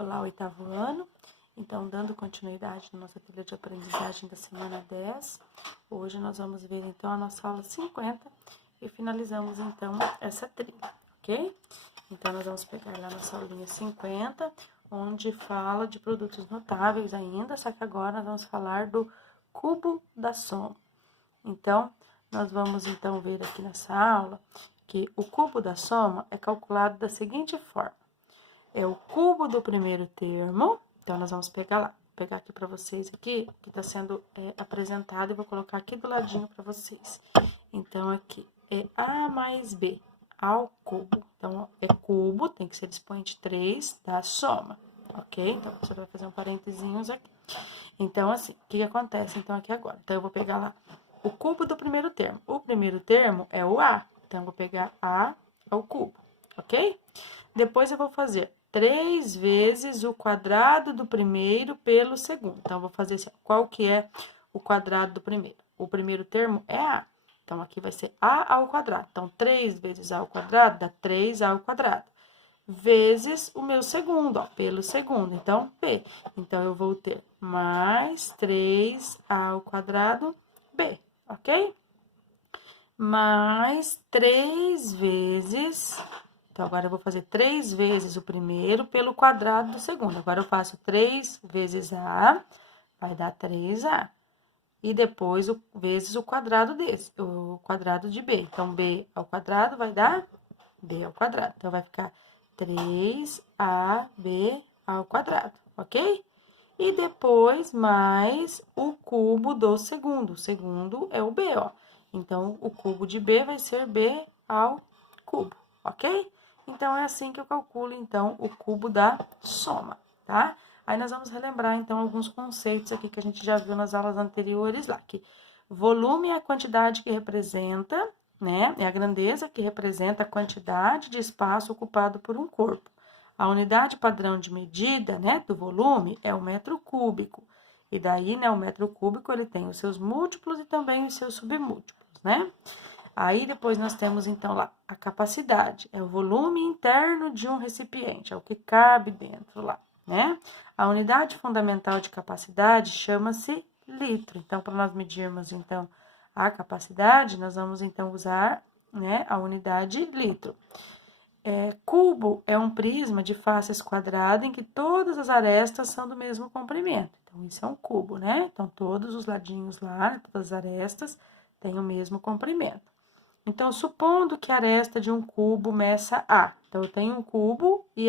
Olá, oitavo ano. Então, dando continuidade na nossa trilha de aprendizagem da semana 10, hoje nós vamos ver, então, a nossa aula 50 e finalizamos, então, essa trilha, ok? Então, nós vamos pegar lá nossa aulinha 50, onde fala de produtos notáveis ainda, só que agora nós vamos falar do cubo da soma. Então, nós vamos, então, ver aqui nessa aula que o cubo da soma é calculado da seguinte forma. É o cubo do primeiro termo, então nós vamos pegar lá, vou pegar aqui para vocês aqui, que está sendo apresentado, e vou colocar aqui do ladinho para vocês. Então, aqui é A mais B ao cubo. Então, é cubo, tem que ser expoente 3 da soma, ok? Então, você vai fazer um parentezinhos aqui. Então, assim, o que acontece, então, aqui agora? Então, eu vou pegar lá o cubo do primeiro termo. O primeiro termo é o A, então, eu vou pegar A ao cubo, ok? Depois, eu vou fazer 3 vezes o quadrado do primeiro pelo segundo. Então, eu vou fazer assim, qual que é o quadrado do primeiro? O primeiro termo é A. Então, aqui vai ser A ao quadrado. Então, 3 vezes A ao quadrado dá 3A ao quadrado. Vezes o meu segundo, ó, pelo segundo. Então, B. Então, eu vou ter mais 3A ao quadrado B, ok? Mais 3 vezes... Então, agora eu vou fazer 3 vezes o primeiro pelo quadrado do segundo. Agora, eu faço 3 vezes A, vai dar 3A. E depois, vezes o quadrado desse, o quadrado de B. Então, B ao quadrado vai dar B ao quadrado. Então, vai ficar 3AB ao quadrado, ok? E depois, mais o cubo do segundo. O segundo é o B, ó. Então, o cubo de B vai ser B ao cubo, ok? Então, é assim que eu calculo, então, o cubo da soma, tá? Aí, nós vamos relembrar, então, alguns conceitos aqui que a gente já viu nas aulas anteriores lá, que volume é a quantidade que representa, né? É a grandeza que representa a quantidade de espaço ocupado por um corpo. A unidade padrão de medida, né, do volume é o metro cúbico. E daí, né, o metro cúbico, ele tem os seus múltiplos e também os seus submúltiplos, né? Aí, depois nós temos, então, lá, a capacidade. É o volume interno de um recipiente, é o que cabe dentro lá, né? A unidade fundamental de capacidade chama-se litro. Então, para nós medirmos, então, a capacidade, nós vamos, então, usar, né, a unidade litro. Cubo é um prisma de faces quadrada em que todas as arestas são do mesmo comprimento. Então, isso é um cubo, né? Então, todos os ladinhos lá, todas as arestas, têm o mesmo comprimento. Então, supondo que a aresta de um cubo meça A. Então, eu tenho um cubo e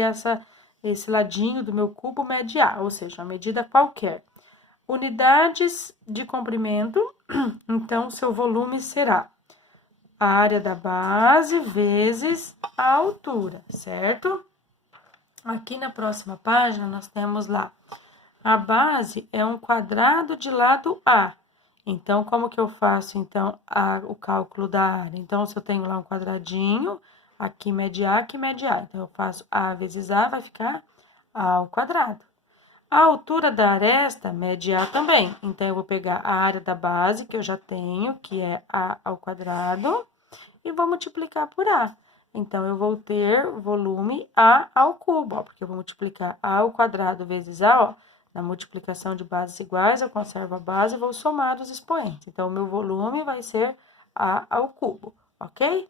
esse ladinho do meu cubo mede A, ou seja, uma medida qualquer. Unidades de comprimento, então, seu volume será a área da base vezes a altura, certo? Aqui na próxima página, nós temos lá, a base é um quadrado de lado A. Então, como que eu faço, então, o cálculo da área? Então, se eu tenho lá um quadradinho, aqui mede A, aqui mede A. Então, eu faço A vezes A, vai ficar A ao quadrado. A altura da aresta mede A também. Então, eu vou pegar a área da base, que eu já tenho, que é A ao quadrado, e vou multiplicar por A. Então, eu vou ter volume A ao cubo, ó, porque eu vou multiplicar A ao quadrado vezes A, ó. Na multiplicação de bases iguais, eu conservo a base e vou somar os expoentes. Então, o meu volume vai ser A ao cubo, ok?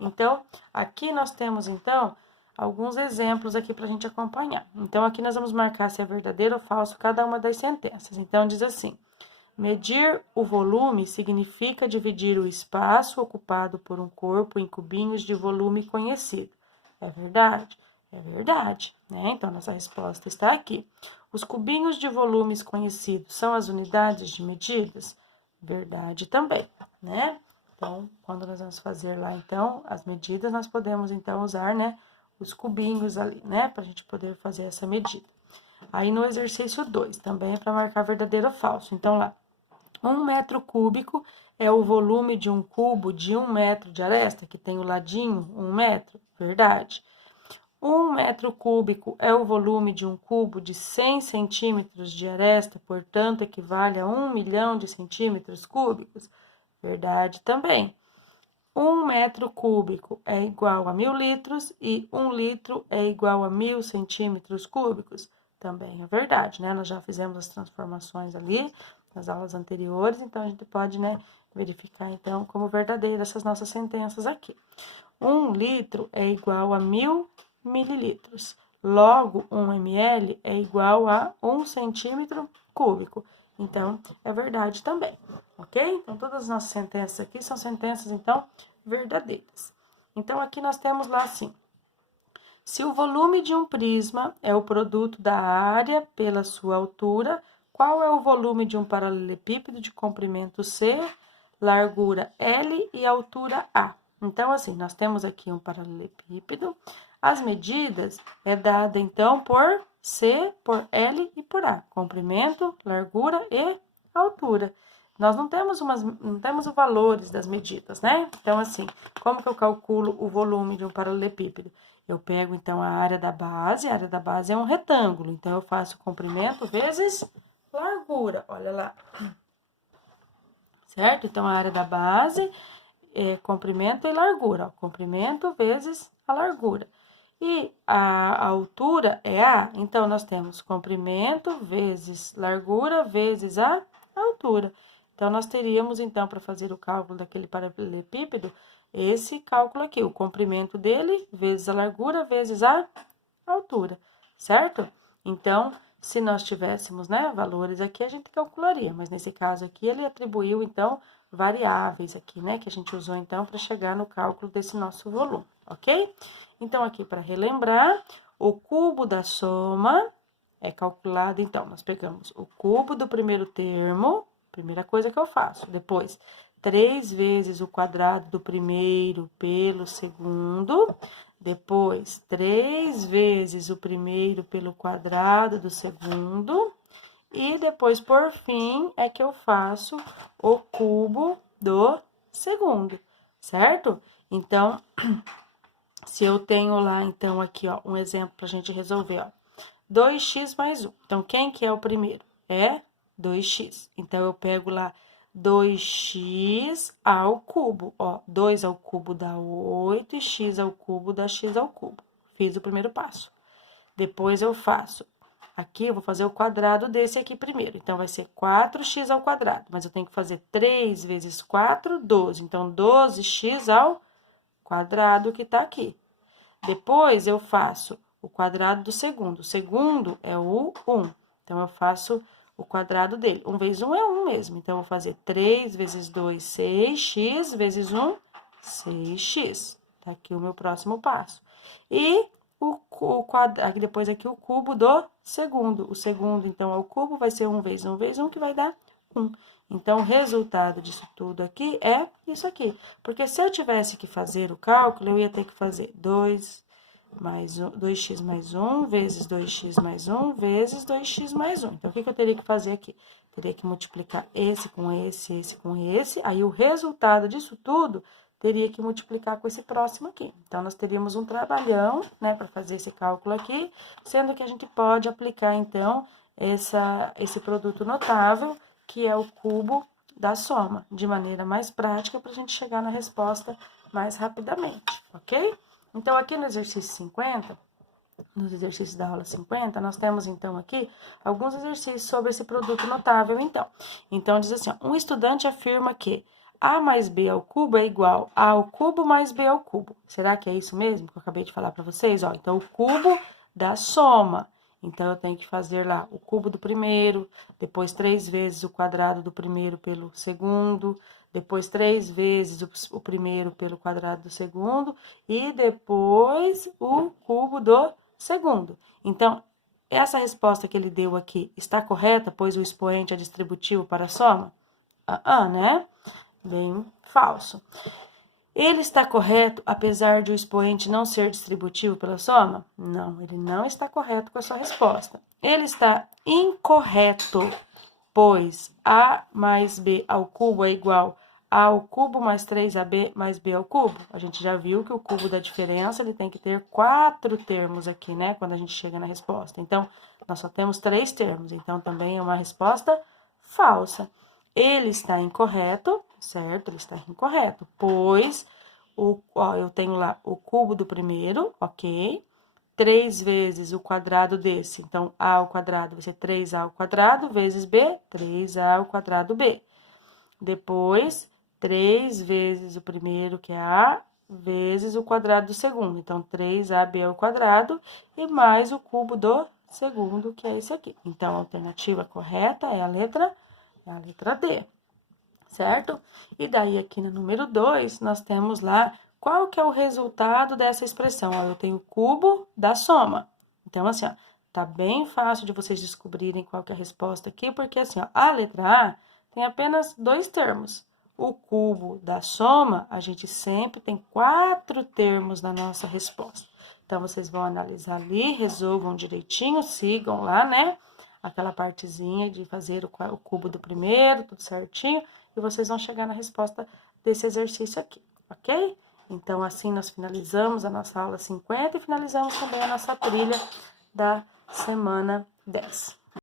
Então, aqui nós temos, então, alguns exemplos aqui para a gente acompanhar. Então, aqui nós vamos marcar se é verdadeiro ou falso cada uma das sentenças. Então, diz assim: medir o volume significa dividir o espaço ocupado por um corpo em cubinhos de volume conhecido. É verdade? É verdade, né? Então, nossa resposta está aqui. Os cubinhos de volumes conhecidos são as unidades de medidas? Verdade também, né? Então, quando nós vamos fazer lá, então, as medidas, nós podemos, então, usar, né, os cubinhos ali, né, para a gente poder fazer essa medida. Aí, no exercício 2, também é para marcar verdadeiro ou falso. Então, lá, 1 metro cúbico é o volume de um cubo de 1 metro de aresta, que tem o ladinho 1 metro, verdade. 1 metro cúbico é o volume de um cubo de 100 centímetros de aresta, portanto, equivale a 1 milhão de centímetros cúbicos, verdade também. 1 metro cúbico é igual a 1000 litros e 1 litro é igual a 1000 centímetros cúbicos? Também é verdade, né? Nós já fizemos as transformações ali nas aulas anteriores, então a gente pode, né, verificar, então, como verdadeiras essas nossas sentenças aqui. 1 litro é igual a 1000 mililitros. Logo, 1 ml é igual a 1 centímetro cúbico. Então, é verdade também, ok? Então, todas as nossas sentenças aqui são sentenças, então, verdadeiras. Então, aqui nós temos lá assim: se o volume de um prisma é o produto da área pela sua altura, qual é o volume de um paralelepípedo de comprimento C, largura L e altura A? Então, assim, nós temos aqui um paralelepípedo. As medidas é dada, então, por C, por L e por A. Comprimento, largura e altura. Nós não temos os valores das medidas, né? Então, assim, como que eu calculo o volume de um paralelepípedo? Eu pego, então, a área da base é um retângulo. Então, eu faço comprimento vezes largura, olha lá. Certo? Então, a área da base é comprimento e largura, ó. Comprimento vezes a largura. E a altura é A, então, nós temos comprimento vezes largura vezes a altura. Então, nós teríamos, então, para fazer o cálculo daquele paralelepípedo, esse cálculo aqui, o comprimento dele vezes a largura vezes a altura, certo? Então, se nós tivéssemos, né, valores aqui, a gente calcularia, mas nesse caso aqui, ele atribuiu, então, variáveis aqui, né, que a gente usou, então, para chegar no cálculo desse nosso volume, ok? Então, aqui, para relembrar, o cubo da soma é calculado, então, nós pegamos o cubo do primeiro termo, primeira coisa que eu faço, depois, 3 vezes o quadrado do primeiro pelo segundo, depois, 3 vezes o primeiro pelo quadrado do segundo, e depois, por fim, é que eu faço o cubo do segundo, certo? Então, se eu tenho lá, então, aqui, ó, um exemplo pra gente resolver, ó. 2x mais 1. Então, quem que é o primeiro? É 2x. Então, eu pego lá 2x ao cubo, ó. 2 ao cubo dá 8 e x ao cubo dá x ao cubo. Fiz o primeiro passo. Depois, eu faço. Aqui, eu vou fazer o quadrado desse aqui primeiro. Então, vai ser 4x ao quadrado. Mas eu tenho que fazer 3 vezes 4, 12. Então, 12x ao quadrado que tá aqui. Depois, eu faço o quadrado do segundo. O segundo é o 1. Então, eu faço o quadrado dele. 1 vezes 1 é 1 mesmo. Então, eu vou fazer 3 vezes 2, 6x, vezes 1, 6x. Tá aqui o meu próximo passo. E aqui depois aqui o cubo do segundo. O segundo, então, ao cubo vai ser 1 vezes 1 vezes 1, que vai dar 1. Então, o resultado disso tudo aqui é isso aqui. Porque se eu tivesse que fazer o cálculo, eu ia ter que fazer 2x mais 1 vezes 2x mais 1 vezes 2x mais 1. Então, o que eu teria que fazer aqui? Teria que multiplicar esse com esse com esse. Aí, o resultado disso tudo teria que multiplicar com esse próximo aqui. Então, nós teríamos um trabalhão, né, para fazer esse cálculo aqui, sendo que a gente pode aplicar, então, esse produto notável, que é o cubo da soma, de maneira mais prática, para a gente chegar na resposta mais rapidamente, ok? Então, aqui no exercício 50, nos exercícios da aula 50, nós temos, então, aqui, alguns exercícios sobre esse produto notável, então. Então, diz assim, ó, um estudante afirma que a mais b ao cubo é igual a ao cubo mais b ao cubo. Será que é isso mesmo que eu acabei de falar para vocês? Ó, então, o cubo da soma. Então, eu tenho que fazer lá o cubo do primeiro, depois 3 vezes o quadrado do primeiro pelo segundo, depois 3 vezes o primeiro pelo quadrado do segundo, e depois o cubo do segundo. Então, essa resposta que ele deu aqui está correta, pois o expoente é distributivo para a soma? Né? Bem falso. Ele está correto, apesar de o expoente não ser distributivo pela soma? Não, ele não está correto com a sua resposta. Ele está incorreto, pois a mais b ao cubo é igual a ao cubo mais 3ab mais b ao cubo. A gente já viu que o cubo da diferença ele tem que ter 4 termos aqui, né? Quando a gente chega na resposta. Então, nós só temos 3 termos. Então, também é uma resposta falsa. Ele está incorreto, certo? Ele está incorreto, pois eu tenho lá o cubo do primeiro, ok? 3 vezes o quadrado desse. Então, A ao quadrado vai ser 3A ao quadrado vezes B, 3A ao quadrado B. Depois, 3 vezes o primeiro, que é A, vezes o quadrado do segundo. Então, 3AB ao quadrado e mais o cubo do segundo, que é esse aqui. Então, a alternativa correta é a letra D, certo? E daí, aqui no número 2, nós temos lá qual que é o resultado dessa expressão. Ó, eu tenho o cubo da soma. Então, assim, ó, tá bem fácil de vocês descobrirem qual que é a resposta aqui, porque assim, ó, a letra A tem apenas 2 termos. O cubo da soma, a gente sempre tem 4 termos na nossa resposta. Então, vocês vão analisar ali, resolvam direitinho, sigam lá, né? Aquela partezinha de fazer o cubo do primeiro, tudo certinho, e vocês vão chegar na resposta desse exercício aqui, ok? Então, assim, nós finalizamos a nossa aula 50 e finalizamos também a nossa trilha da semana 10.